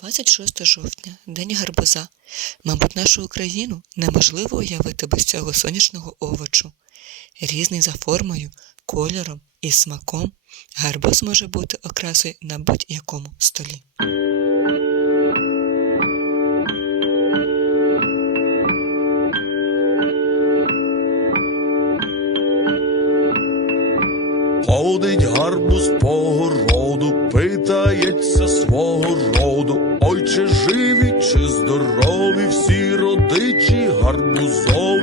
26 жовтня, День гарбуза. Мабуть, нашу Україну неможливо уявити без цього сонячного овочу. Різний за формою, кольором і смаком, гарбуз може бути окрасою на будь-якому столі. Ходить гарбуз родичі гарбузові.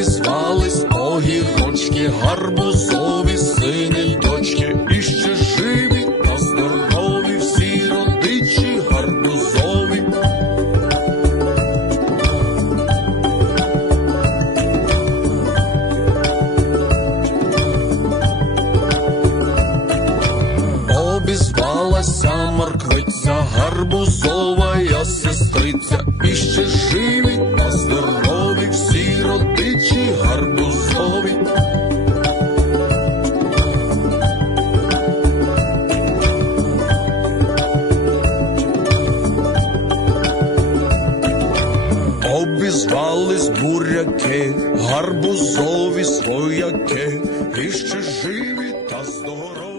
Обізвались огірочки, гарбузові сини, дочки, і ще живі та здорові, всі родичі гарбузові. Обізвалася морквиця, гарбузова я сестриця, і ще Звали з буряки, гарбузові свояки, іще живі та здорові.